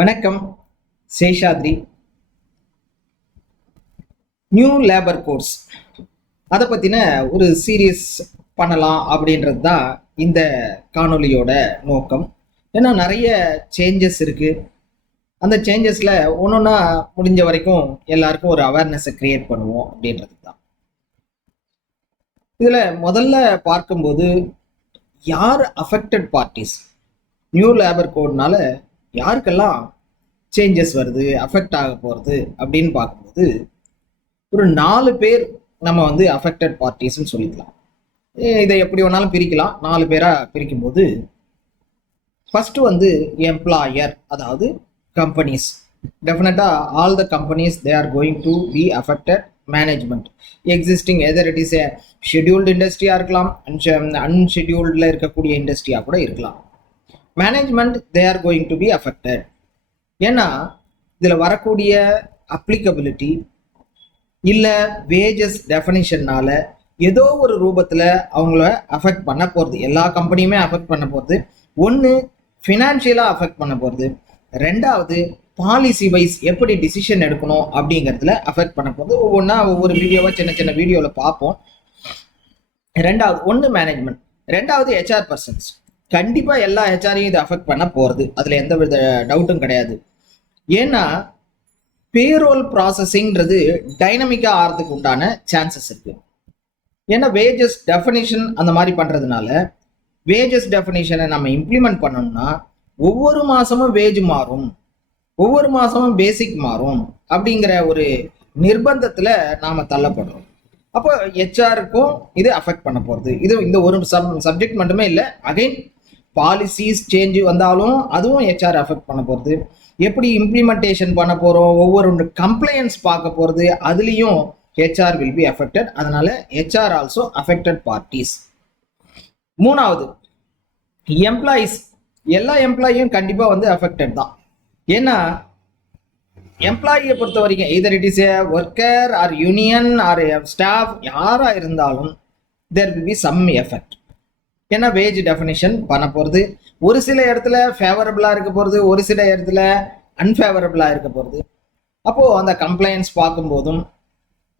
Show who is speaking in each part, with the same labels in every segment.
Speaker 1: வணக்கம் Seshadri. New labour course அதை பற்றின ஒரு சீரியஸ் பண்ணலாம் அப்படின்றது தான் இந்த காணொலியோட நோக்கம். ஏன்னா நிறைய சேஞ்சஸ் இருக்குது அந்த சேஞ்சஸில் ஒன்று ஒன்றா முடிஞ்ச வரைக்கும் எல்லாருக்கும் ஒரு அவேர்னஸை க்ரியேட் பண்ணுவோம் அப்படின்றது தான் இதில் முதல்ல பார்க்கும்போது யார் அஃபெக்டட் பார்ட்டிஸ் நியூ லேபர் கோட்னால யாருக்கெல்லாம் சேஞ்சஸ் வருது அஃபெக்ட் ஆக போகிறது அப்படின்னு பார்க்கும்போது ஒரு நாலு பேர் நம்ம வந்து அஃபெக்டட் பார்ட்டிஸ்ன்னு சொல்லிக்கலாம். இதை எப்படி வேணாலும் பிரிக்கலாம். நாலு பேராக பிரிக்கும்போது ஃபஸ்ட்டு வந்து எம்ப்ளாயர் அதாவது கம்பெனிஸ் டெஃபினட்டாக all the companies they are going to be affected management existing either it is a scheduled இண்டஸ்ட்ரியாக இருக்கலாம் அன்ஷெட்யூல்டில் இருக்கக்கூடிய இண்டஸ்ட்ரியாக கூட இருக்கலாம். Management they are going to be affected ஏன்னா இதில் வரக்கூடிய அப்ளிகபிலிட்டி இல்லை வேஜஸ் டெஃபனிஷன்னால ஏதோ ஒரு ரூபத்தில் அவங்கள அஃபெக்ட் பண்ண போகிறது எல்லா கம்பெனியுமே அஃபெக்ட் பண்ண போகிறது ஒன்று ஃபினான்ஷியலாக அஃபெக்ட் பண்ண போகிறது ரெண்டாவது பாலிசி வைஸ் எப்படி டிசிஷன் எடுக்கணும் அப்படிங்கிறதுல அஃபெக்ட் பண்ண போகிறது ஒவ்வொன்றா ஒவ்வொரு வீடியோவாக சின்ன சின்ன வீடியோவில் பார்ப்போம். ரெண்டாவது ஒன்று மேனேஜ்மெண்ட் ரெண்டாவது ஹெச்ஆர் பர்சன்ஸ் கண்டிப்பாக எல்லா ஹெச்ஆரையும் இது அஃபெக்ட் பண்ண போகிறது அதில் எந்த வித டவுட்டும் கிடையாது. ஏன்னா பேரோல் ப்ராசஸிங்கிறது டைனமிக்காக ஆகிறதுக்கு உண்டான சான்சஸ் இருக்கு. ஏன்னா வேஜஸ் டெஃபினிஷன் அந்த மாதிரி பண்ணுறதுனால வேஜஸ் டெஃபினிஷனை நம்ம இம்ப்ளிமெண்ட் பண்ணோம்னா ஒவ்வொரு மாதமும் வேஜ் மாறும். ஒவ்வொரு மாதமும் பேசிக் மாறும். அப்படிங்கிற ஒரு நிர்பந்தத்தில் நாம் தள்ளப்படுறோம். அப்போ ஹெச்ஆருக்கும் இது அஃபெக்ட் பண்ண போகிறது இது இந்த ஒரு சப் சப்ஜெக்ட் மட்டுமே இல்லை அகைன் பாலிசிஸ் சேஞ்ச் வந்தாலும் அதுவும் ஹெச்ஆர் அஃபெக்ட் பண்ண போகிறது எப்படி இம்ப்ளிமெண்டேஷன் பண்ண போகிறோம் ஒவ்வொரு கம்ப்ளைண்ட்ஸ் பார்க்க போகிறது அதுலேயும் ஹெச்ஆர் வில் பி அஃபெக்டட் அதனால ஹெச்ஆர் ஆல்சோ அஃபெக்டட் பார்ட்டிஸ் மூணாவது எம்ப்ளாயீஸ் எல்லா எம்ப்ளாயும் கண்டிப்பாக வந்து அஃபெக்டட் தான். ஏன்னா எம்ப்ளாயியை பொறுத்த வரைக்கும் either it is a worker or union or staff யாராக இருந்தாலும் there will be some effect ஏன்னா வேஜ் டெஃபினிஷன் பண்ண போகிறது ஒரு சில இடத்துல ஃபேவரபிளாக இருக்க போகிறது ஒரு சில இடத்துல அன்ஃபேவரபிளாக இருக்க போகிறது அப்போது அந்த கம்ப்ளைண்ட்ஸ் பார்க்கும்போதும்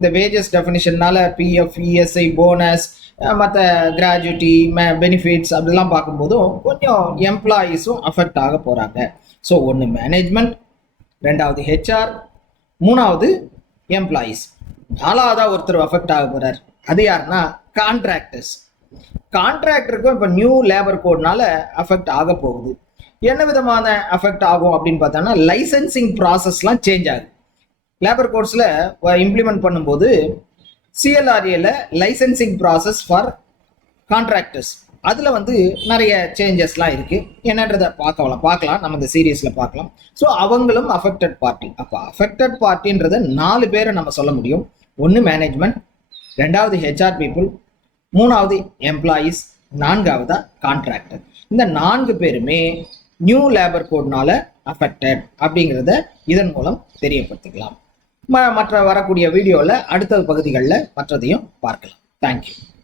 Speaker 1: இந்த வேஜஸ் டெஃபினிஷன்னால பிஎஃப் இஎஸ்ஐ போனஸ் மற்ற கிராஜுவிட்டி பெனிஃபிட்ஸ் அப்படிலாம் பார்க்கும்போதும் கொஞ்சம் எம்ப்ளாயீஸும் அஃபெக்ட் ஆக போகிறாங்க ஸோ ஒன்று மேனேஜ்மெண்ட் ரெண்டாவது ஹெச்ஆர் மூணாவது எம்ப்ளாயீஸ் நாலாவதாக ஒருத்தர் அஃபெக்ட் ஆக போகிறார் அது யாருன்னா கான்ட்ராக்டர்ஸ் கான்ட்ராக்டருக்கும் இப்போ நியூ லேபர் கோட்னால அஃபெக்ட் ஆக போகுது. என்ன விதமான அஃபெக்ட் ஆகும் அப்படின்னு பார்த்தோம்னா லைசன்சிங் ப்ராசஸ்லாம் சேஞ்ச் ஆகுது. லேபர் கோர்ஸில் இம்ப்ளிமெண்ட் பண்ணும்போது சிஎல்ஆர்ஏல லைசன்சிங் ப்ராசஸ் ஃபார் கான்ட்ராக்டர்ஸ் அதில் வந்து நிறைய சேஞ்சஸ்லாம் இருக்குது என்னன்றதை பார்க்கலாம் பார்க்கலாம். நம்ம இந்த சீரியஸில் பார்க்கலாம். ஸோ அவங்களும் அஃபெக்டட் பார்ட்டி அப்போ அஃபெக்டட் பார்ட்டின்றத நாலு பேரை நம்ம சொல்ல முடியும். ஒன்று மேனேஜ்மெண்ட் ரெண்டாவது ஹெச்ஆர் பீப்புள் மூணாவது எம்ப்ளாயீஸ் நான்காவதா கான்ட்ராக்டர் இந்த நான்கு பேருமே நியூ லேபர் கோட்னால அஃபெக்டட் அப்படிங்கிறத இதன் மூலம் தெரியப்படுத்திக்கலாம். ம- மற்ற வரக்கூடிய வீடியோவில் அடுத்த பகுதிகளில் மற்றதையும் பார்க்கலாம். தேங்க்யூ